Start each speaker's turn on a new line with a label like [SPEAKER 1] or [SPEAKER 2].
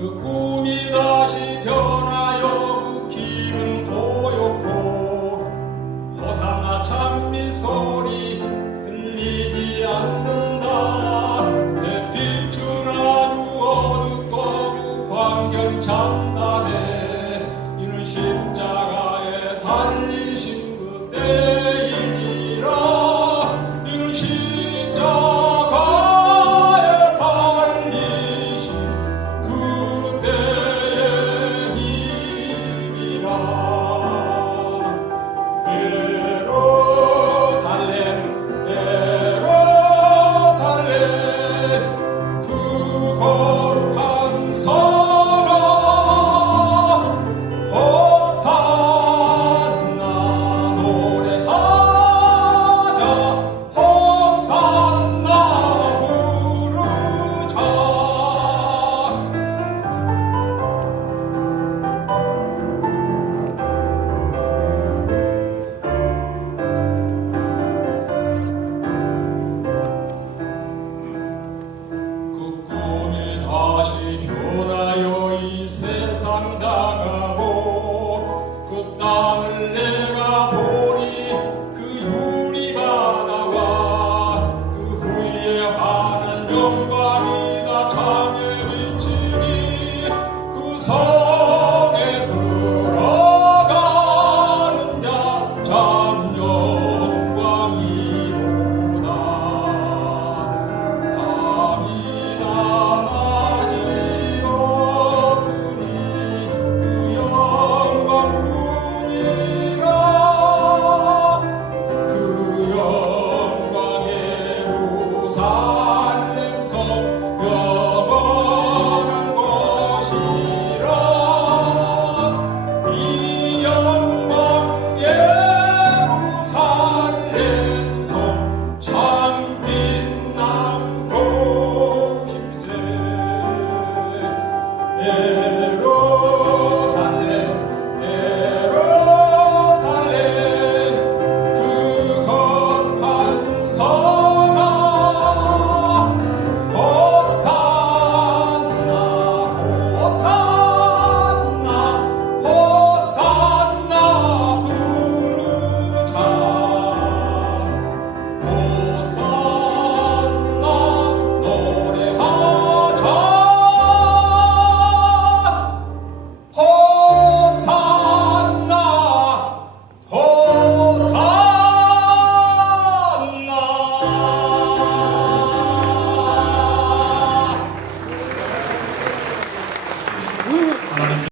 [SPEAKER 1] 그 꿈이 다시 변하여 그 길은 고요고 호산나 찬미 소리 들리지 않는다. 햇빛 주나 누워도 또그 광경 참다네. tall.